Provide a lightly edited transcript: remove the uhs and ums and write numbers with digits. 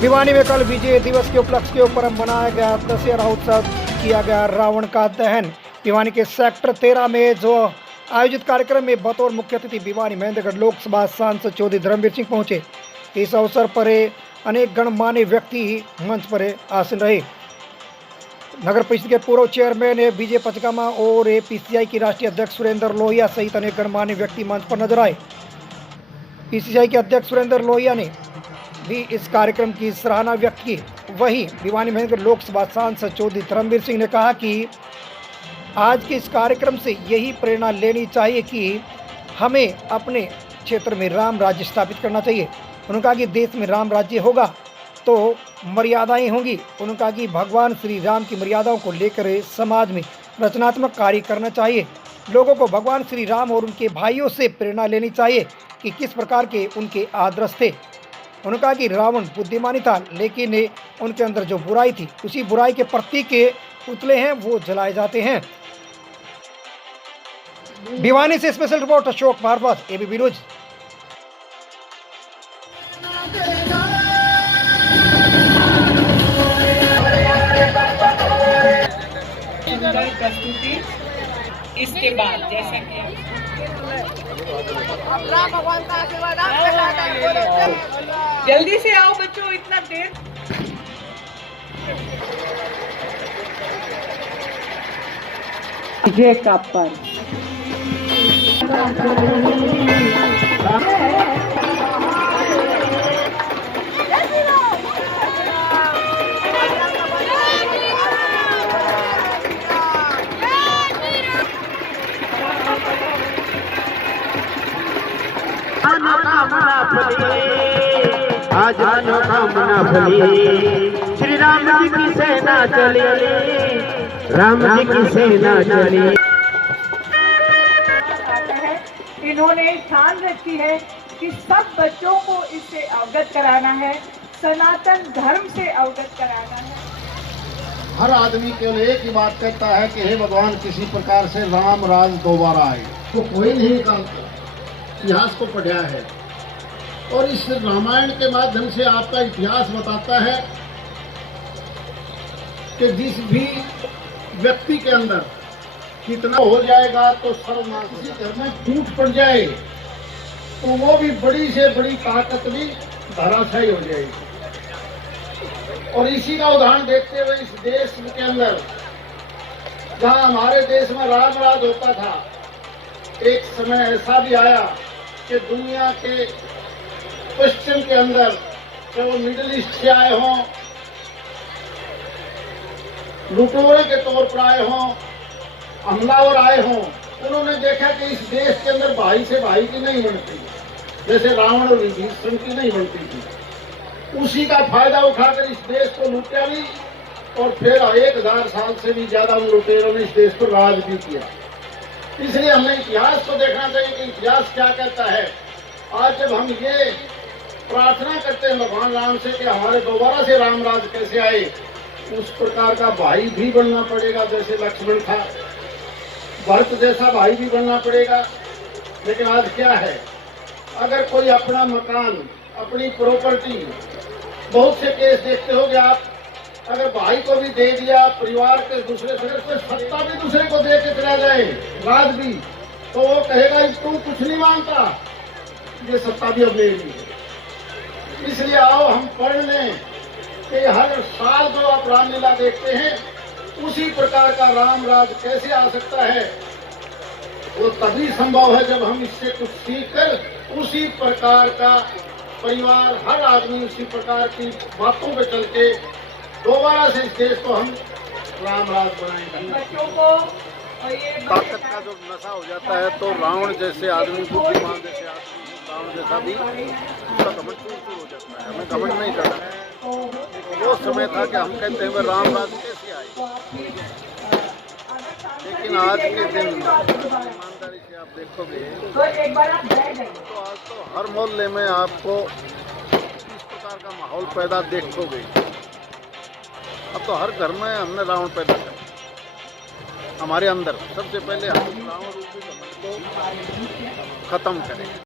भिवानी में कल विजय दिवस के उपलक्ष्य के ऊपर मनाया गया दशहरा उत्सव, किया गया रावण का दहन। भिवानी के सेक्टर 13 में जो आयोजित कार्यक्रम में बतौर मुख्य अतिथि भिवानी महेंद्रगढ़ लोकसभा सांसद चौधरी धर्मवीर सिंह पहुंचे। इस अवसर पर अनेक गणमान्य व्यक्ति मंच पर आसीन रहे। नगर परिषद के पूर्व चेयरमैन विजय पचकामा और पीसीसीआई की राष्ट्रीय अध्यक्ष सुरेंद्र लोहिया सहित अनेक गणमान्य व्यक्ति मंच पर नजर आए। पीसीसीआई के अध्यक्ष सुरेंद्र लोहिया ने भी इस कार्यक्रम की सराहना व्यक्त की। वहीं भिवानी महेंद्रगढ़ लोकसभा सांसद चौधरी धर्मवीर सिंह ने कहा कि आज के इस कार्यक्रम से यही प्रेरणा लेनी चाहिए कि हमें अपने क्षेत्र में राम राज्य स्थापित करना चाहिए। उन्होंने कहा कि देश में राम राज्य होगा तो मर्यादाएं होंगी। उन्होंने कहा कि भगवान श्री राम की मर्यादाओं को लेकर समाज में रचनात्मक कार्य करना चाहिए। लोगों को भगवान श्री राम और उनके भाइयों से प्रेरणा लेनी चाहिए कि किस प्रकार के उनके आदर्श थे। उन्होंने कहा कि रावण बुद्धिमानी था, लेकिन उनके अंदर जो बुराई थी, उसी बुराई के प्रतीक के पुतले हैं वो जलाए जाते हैं। भिवानी से special report Ashok Bhardwaj, ABP news. प्रस्तुति इसके बाद जैसे कि राम भगवान का आशीर्वाद आपके साथ है। जल्दी से आओ बच्चों, इतना देर। विजय का पर्व आज मनोकामना फली, श्री राम जी की सेना चली, राम जी की सेना चली। इन्होंने ठान रखी है कि सब बच्चों को इससे अवगत कराना है, सनातन धर्म से अवगत कराना है। हर आदमी केवल एक ही बात कहता है कि हे भगवान किसी प्रकार से राम राज दोबारा आए। तो कोई नहीं इतिहास को पढ़ा है और इस रामायण के माध्यम से आपका इतिहास बताता है कि जिस भी व्यक्ति के अंदर कितना हो जाएगा तो सर्वनाश, किसी घर में फूट पड़ जाए तो वो भी बड़ी से बड़ी ताकत भी धराशायी हो जाएगी। और इसी का उदाहरण देखते हुए इस देश के अंदर जहां हमारे देश में राम राज होता था, एक समय ऐसा भी आया कि दुनिया के पश्चिम के अंदर चाहे वो मिडिल ईस्ट से आए हों, लुटेरे के तौर पर आए हों, हमलावर आए हों, उन्होंने देखा कि इस देश के अंदर भाई से भाई की नहीं बनती, जैसे रावण और विभीषण की नहीं बनती थी। उसी का फायदा उठाकर इस देश को लूटा भी और फिर 1000 साल से भी ज्यादा उन लुटेरों ने इस देश को राज भी किया। इसलिए हमें इतिहास को देखना चाहिए कि इतिहास क्या कहता है। आज जब हम ये प्रार्थना करते हैं भगवान राम से कि हमारे दोबारा से राम राज कैसे आए, उस प्रकार का भाई भी बनना पड़ेगा जैसे लक्ष्मण था, भरत जैसा भाई भी बनना पड़ेगा। लेकिन आज क्या है, अगर कोई अपना मकान, अपनी प्रॉपर्टी, बहुत से केस देखते होंगे आप, अगर भाई को भी दे दिया, परिवार के दूसरे सदस्य सत्ता भी दूसरे को दे के चला जाए, राज भी, तो वो कहेगा तू कुछ नहीं मानता, ये सत्ता भी अब ले ली। इसलिए आओ हम पढ़ लें कि हर साल जो आप रामलीला देखते हैं, उसी प्रकार का राम राज कैसे आ सकता है, वो तभी संभव है जब हम इससे कुछ सीख कर उसी प्रकार का परिवार, हर आदमी उसी प्रकार की बातों पे चल के दोबारा से इस देश को हम राम राज बनाएंगे। बच्चों को और ये ताकत का जो नशा हो जाता है तो रावण जैसे आदमी, बुद्धिमान जैसे आदमी, रावण जैसा भी उसका घमंड चूर हो जाता है। हमें घमंड नहीं करना है। वो समय था कि हम कहते हैं राम राज कैसे आए, लेकिन आज के दिन ईमानदारी से आप देखोगे तो एक बार आप बैठ जाइए। तो आज तो हर मोहल्ले में आपको इस प्रकार का माहौल पैदा देखोगे। अब तो हर घर में हमने रावण पैदा कर हमारे अंदर। सबसे पहले हम रावण रूपी घमंड को खत्म करें।